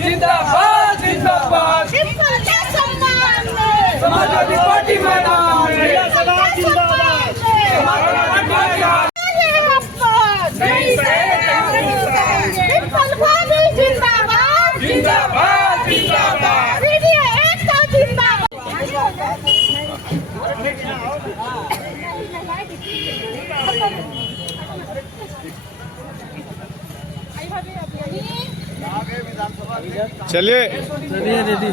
जिंदाबाद जिंदाबाद सिंपल के सम्मान में समाजवादी पार्टी मैदान में जिंदाबाद नहीं सहेगा सिंपल भाभी जिंदाबाद जिंदाबाद जिंदाबाद वीडियो एकता जिंदाबाद चलिए दीदी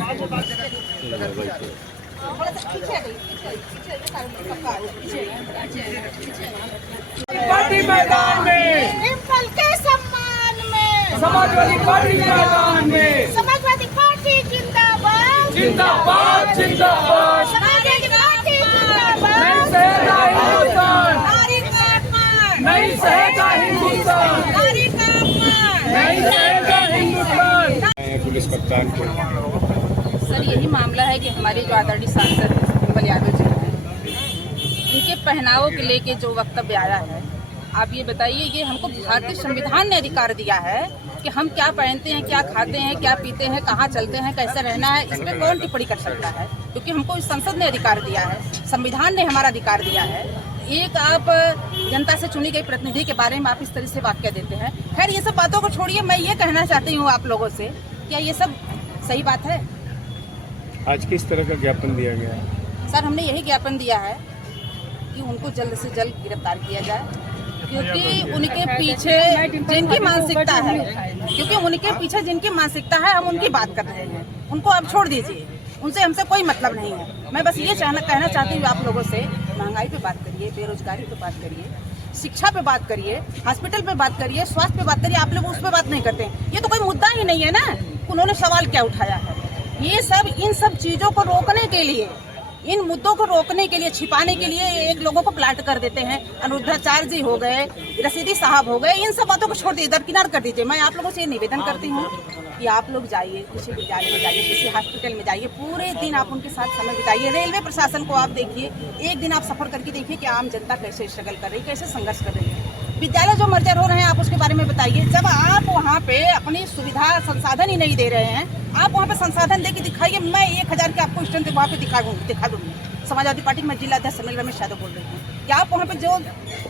पार्टी मैदान में सिंपल के सम्मान में समाजवादी पार्टी मैदान में समाजवादी पार्टी जिंदाबाद जिंदाबाद जिंदाबाद समाजवादी पार्टी नहीं जिंदाबाद सहेगा हिंदुस्तान नारी का अपमान नहीं सहेगा हिंदुस्तान नारी का अपमान नहीं सहेगा हिंदुस्तान पुलिस कप्तान को सर यही मामला है कि हमारे जो आदरणीय सांसद विमल यादव जी हैं, उनके पहनावों के लेके जो वक्तव्य आया है, आप ये बताइए, ये हमको भारतीय संविधान ने अधिकार दिया है कि हम क्या पहनते हैं, क्या खाते हैं, क्या पीते हैं, कहाँ चलते हैं, कैसे रहना है, इस पर कौन टिप्पणी कर सकता है? क्योंकि हमको इस संसद ने अधिकार दिया है, संविधान ने हमारा अधिकार दिया है। एक आप जनता से चुनी गई प्रतिनिधि के बारे में आप इस तरह से वाक्य देते हैं। खैर ये सब बातों को छोड़िए, मैं ये कहना चाहती हूँ आप लोगों से, क्या ये सब सही बात है? आज किस तरह का ज्ञापन दिया गया है? सर हमने यही ज्ञापन दिया है कि उनको जल्द से जल्द गिरफ्तार किया जाए, क्योंकि उनके पीछे जिनकी मानसिकता है, हम उनकी बात कर रहे हैं, उनको आप छोड़ दीजिए, उनसे हमसे कोई मतलब नहीं है। मैं बस ये कहना चाहती हूँ आप लोगों से, महंगाई पे बात करिए, बेरोजगारी पे बात करिए, शिक्षा पे बात करिए, हॉस्पिटल पे बात करिए, स्वास्थ्य पे बात करिए, आप लोग उस पे बात नहीं करते। ये तो कोई मुद्दा ही नहीं है ना, उन्होंने सवाल क्या उठाया है? ये सब इन सब चीजों को रोकने के लिए, इन मुद्दों को रोकने के लिए, छिपाने के लिए एक लोगों को प्लाट कर देते हैं। अनुरुद्धाचार्य जी हो गए, रसीदी साहब हो गए, इन सब बातों को छोड़ दीजिए, दरकिनार कर दीजिए। मैं आप लोगों से ये निवेदन करती हूँ कि आप लोग जाइए, किसी विद्यालय में जाइए, किसी हॉस्पिटल में जाइए, पूरे दिन आप उनके साथ समय बिताइए। रेलवे प्रशासन को आप देखिए, एक दिन आप सफर करके देखिए कि आम जनता कैसे स्ट्रगल कर रही है, कैसे संघर्ष कर रही है। विद्यालय जो मर्जर हो रहे हैं, आप उसके बारे में बताइए। जब आप वहाँ पे अपनी सुविधा संसाधन ही नहीं दे रहे हैं, आप वहाँ पे संसाधन दे के दिखाइए। मैं 1000 के आपको स्टूडेंट वहाँ पे दिखा दूँगी। समाजवादी पार्टी में जिला अध्यक्ष समील रमेश यादव बोल रही हूँ कि आप वहाँ पे जो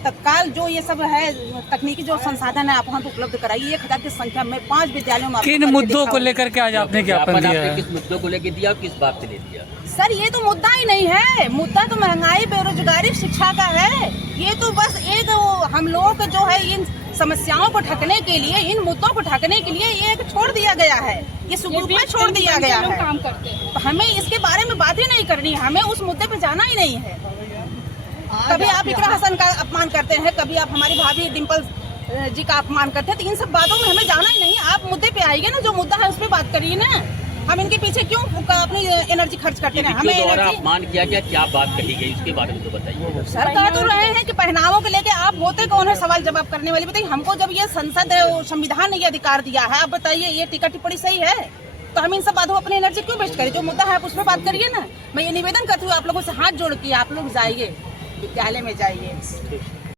तत्काल जो ये सब है तकनीकी जो संसाधन है, आप वहाँ पे उपलब्ध कराइए। 1000 की संख्या में 5 विद्यालयों में किन मुद्दों को लेकर के आज आपने ज्ञापन दिया है? किस मुद्दों को लेकर दिया और किस बात पे ले दिया? सर ये तो मुद्दा ही नहीं है, मुद्दा तो महंगाई, बेरोजगारी, शिक्षा का है। ये तो बस एक हम लोगों को जो है इन समस्याओं को ढकने के लिए, इन मुद्दों को ढकने के लिए ये एक छोड़ दिया गया है, ये सुगुप में छोड़ दिया गया है। काम करते हैं तो हमें इसके बारे में बात ही नहीं करनी है, हमें उस मुद्दे पे जाना ही नहीं है। कभी आप इकरा हसन का अपमान करते हैं, कभी आप हमारी भाभी डिम्पल जी का अपमान करते हैं, तो इन सब बातों में हमें जाना ही नहीं। आप मुद्दे पे आइए ना, जो मुद्दा है उस पर बात करिए ना। हम इनके पीछे क्यों अपनी एनर्जी खर्च करते हैं? हमें अपमान किया गया, क्या बात कही गई उसके बारे में तो बताइए। सर कह तो रहे हैं कि पहनावों के लेके आप होते कौन है सवाल जवाब करने वाले? बताइए, हमको जब ये संसद संविधान ने ये अधिकार दिया है, आप बताइए ये टीका टिप्पणी सही है? तो हम इन सब बातों अपनी एनर्जी क्यों वेस्ट करें? जो मुद्दा है आप उस पर बात करिए ना। मैं ये निवेदन करती हूँ आप लोगों से हाथ जोड़ के, आप लोग जाइए, विद्यालय में जाइए,